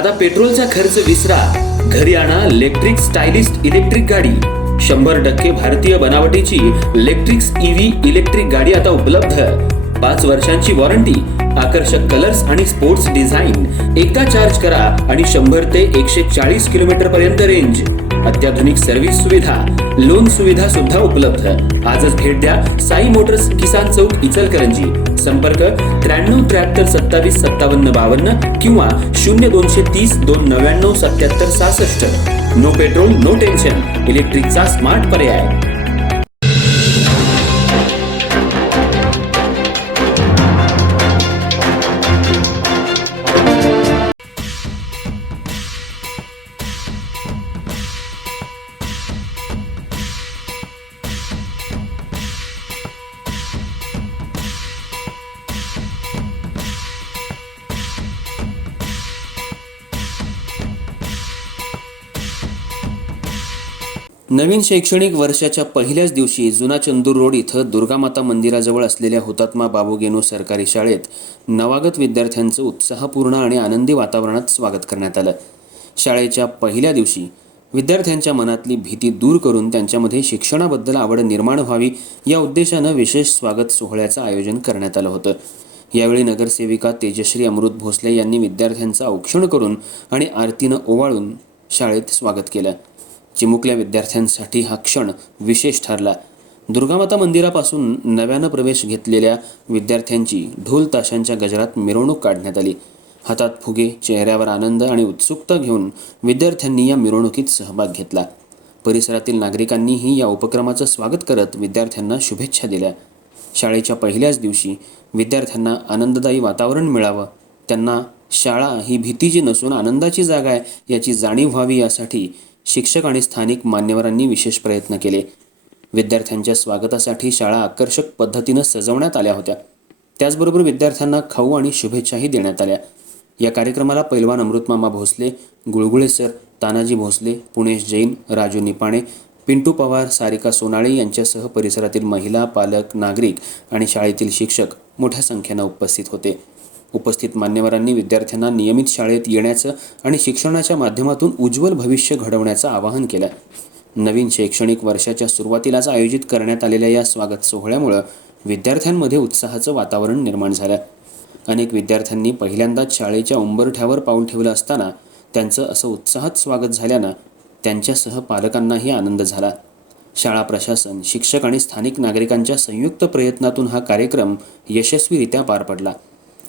आता पेट्रोलचा खर्च विसरा, घरी आणा इलेक्ट्रिक स्टायलिस्ट इलेक्ट्रिक गाडी। 100% भारतीय बनावटीची इलेक्ट्रिक्स ईव्ही इलेक्ट्रिक गाडी आता उपलब्ध। 5 वर्षांची वॉरंटी, आकर्षक कलर्स आणि स्पोर्ट्स डिझाइन। एकदा चार्ज करा आणि 100 ते 140 किलोमीटर पर्यंत रेंज। अत्याधुनिक सर्व्हिस सुविधा, लोन सुविधा सुद्धा उपलब्ध। आजच भेट द्या साई मोटर्स, किसान चौक, इचलकरंजी। संपर्क 93 73 27 57 52 किंवा 0230 299 77 66। नो पेट्रोल नो टेन्शन, इलेक्ट्रिकचा स्मार्ट पर्याय। नवीन शैक्षणिक वर्षाच्या पहिल्याच दिवशी जुना चंदूर रोड इथं दुर्गामाता मंदिराजवळ असलेल्या हुतात्मा बाबू गेनू सरकारी शाळेत नवागत विद्यार्थ्यांचं उत्साहपूर्ण आणि आनंदी वातावरणात स्वागत करण्यात आलं। शाळेच्या पहिल्या दिवशी विद्यार्थ्यांच्या मनातली भीती दूर करून त्यांच्यामध्ये शिक्षणाबद्दल आवड निर्माण व्हावी या उद्देशानं विशेष स्वागत सोहळ्याचं आयोजन करण्यात आलं होतं। यावेळी नगरसेविका तेजश्री अमृत भोसले यांनी विद्यार्थ्यांचं औक्षण करून आणि आरतीनं ओवाळून शाळेत स्वागत केलं। चिमुकल्या विद्यार्थ्यांसाठी हा क्षण विशेष ठरला। दुर्गामाता मंदिरापासून नव्यानं प्रवेश घेतलेल्या विद्यार्थ्यांची ढोल ताशांच्या गजरात मिरवणूक काढण्यात आली। हातात फुगे, चेहऱ्यावर आनंद आणि उत्सुकता घेऊन विद्यार्थ्यांनी या मिरवणुकीत सहभाग घेतला। परिसरातील नागरिकांनीही या उपक्रमाचं स्वागत करत विद्यार्थ्यांना शुभेच्छा दिल्या। शाळेच्या पहिल्याच दिवशी विद्यार्थ्यांना आनंददायी वातावरण मिळावं, त्यांना शाळा ही भीतीची नसून आनंदाची जागा आहे याची जाणीव व्हावी यासाठी शिक्षक आणि स्थानिक मान्यवरांनी विशेष प्रयत्न केले। विद्यार्थ्यांच्या स्वागतासाठी शाळा आकर्षक पद्धतीनं सजवण्यात आल्या होत्या। त्याचबरोबर विद्यार्थ्यांना खाऊ आणि शुभेच्छाही देण्यात आल्या। या कार्यक्रमाला पैलवान अमृतमामा भोसले, गुळगुळे सर, तानाजी भोसले, पुणेश जैन, राजू निपाणे, पिंटू पवार, सारिका सोनाळे यांच्यासह परिसरातील महिला, पालक, नागरिक आणि शाळेतील शिक्षक मोठ्या संख्येनं उपस्थित होते। उपस्थित मान्यवरांनी विद्यार्थ्यांना नियमित शाळेत येण्याचं आणि शिक्षणाच्या माध्यमातून उज्ज्वल भविष्य घडवण्याचं आवाहन केलं। नवीन शैक्षणिक वर्षाच्या सुरुवातीलाच आयोजित करण्यात आलेल्या या स्वागत सोहळ्यामुळे विद्यार्थ्यांमध्ये उत्साहाचं वातावरण निर्माण झालं। अनेक विद्यार्थ्यांनी पहिल्यांदाच शाळेच्या उंबरठ्यावर पाऊल ठेवलं असताना त्यांचं असं उत्साहात स्वागत झाल्यानं त्यांच्यासह पालकांनाही आनंद झाला। शाळा प्रशासन, शिक्षक आणि स्थानिक नागरिकांच्या संयुक्त प्रयत्नातून हा कार्यक्रम यशस्वीरित्या पार पडला।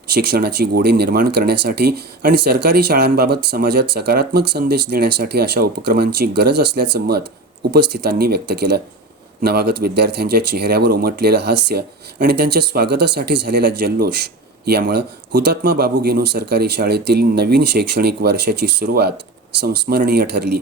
शिक्षणाची गोडी निर्माण करण्यासाठी आणि सरकारी शाळांबाबत समाजात सकारात्मक संदेश देण्यासाठी अशा उपक्रमांची गरज असल्याचं मत उपस्थितांनी व्यक्त केलं। नवागत विद्यार्थ्यांच्या चेहऱ्यावर उमटलेलं हास्य आणि त्यांच्या स्वागतासाठी झालेला जल्लोष यामुळे हुतात्मा बाबू गेनू सरकारी शाळेतील नवीन शैक्षणिक वर्षाची सुरुवात संस्मरणीय ठरली।